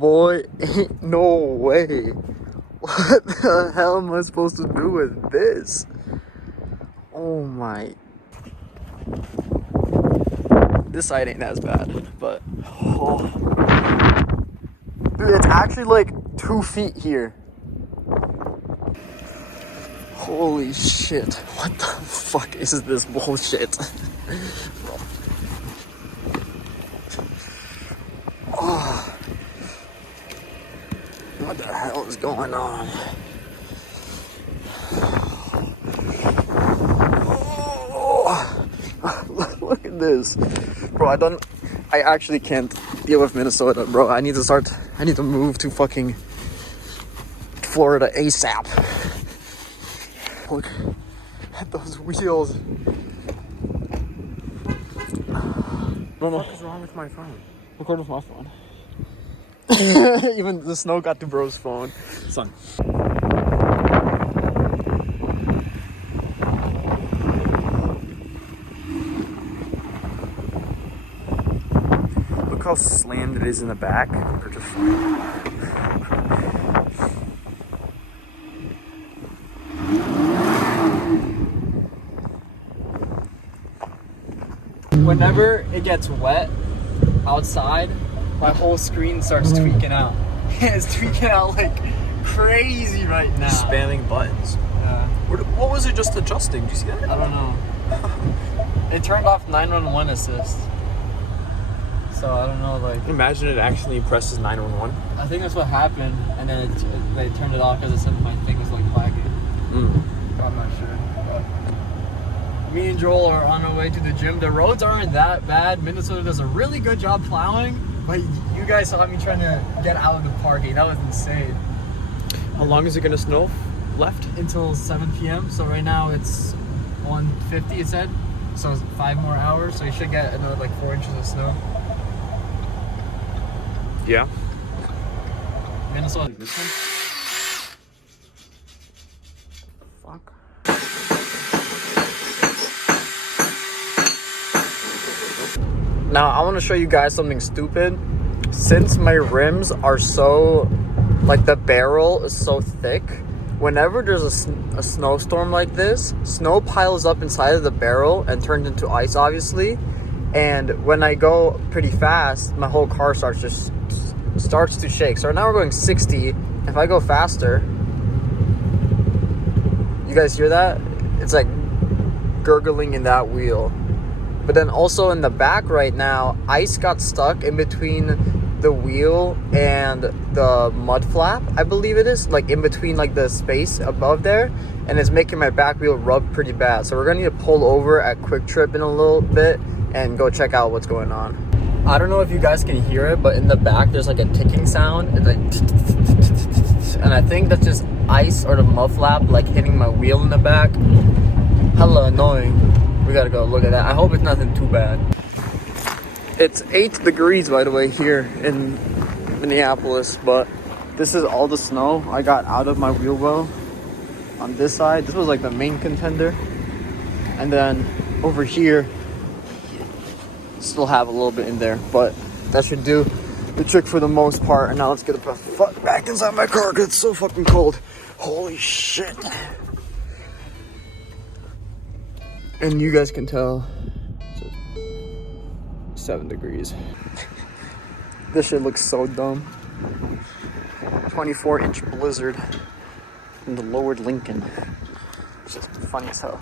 boy. Ain't no way. What the hell am I supposed to do with this? Oh my. This side ain't as bad, but oh. Dude, it's actually like 2 feet here. Holy shit. What the fuck is this bullshit? Oh. What the hell is going on? Oh. Look at this. Bro, I actually can't deal with Minnesota, bro. I need to move to fucking Florida ASAP. Look at those wheels. What the fuck is wrong with my phone? Record with my phone. Even the snow got to bro's phone. Son. Look how slammed it is in the back. They're just whenever it gets wet outside, my whole screen starts tweaking out. It's tweaking out like crazy right now. Spamming buttons. Yeah. What was it just adjusting? Do you see that? I don't know. It turned off 911 assist. So I don't know, like... Imagine it actually presses 911. I think that's what happened, and then they turned it off because it said my thing was like lagging. I'm not sure. But me and Joel are on our way to the gym. The roads aren't that bad. Minnesota does a really good job plowing, but you guys saw me trying to get out of the parking. That was insane. How long is it gonna snow left? Until 7 p.m. So right now it's 1:50, it said. So it's 5 more hours. So you should get another like 4 inches of snow. Yeah. Minnesota. This one? Fuck. Now I want to show you guys something stupid. Since my rims are so, like the barrel is so thick, whenever there's a snowstorm like this, snow piles up inside of the barrel and turns into ice, obviously. And when I go pretty fast, my whole car starts to shake. So right now we're going 60. If I go faster, you guys hear that? It's like gurgling in that wheel. But then also in the back right now, ice got stuck in between the wheel and the mud flap, I believe it is, like in between like the space above there, and it's making my back wheel rub pretty bad. So we're gonna need to pull over at Quick Trip in a little bit and go check out what's going on. I don't know if you guys can hear it, but in the back there's like a ticking sound. It's like, and I think that's just ice or the mud flap like hitting my wheel in the back. Hella annoying. We gotta go look at that. I hope it's nothing too bad. It's 8 degrees, by the way, here in Minneapolis, but this is all the snow I got out of my wheel well on this side. This was like the main contender. And then over here, still have a little bit in there, but that should do the trick for the most part. And now let's get the fuck back inside my car because it's so fucking cold. Holy shit. And you guys can tell, it's 7 degrees. This shit looks so dumb. 24-inch blizzard in the lowered Lincoln. It's just funny as hell.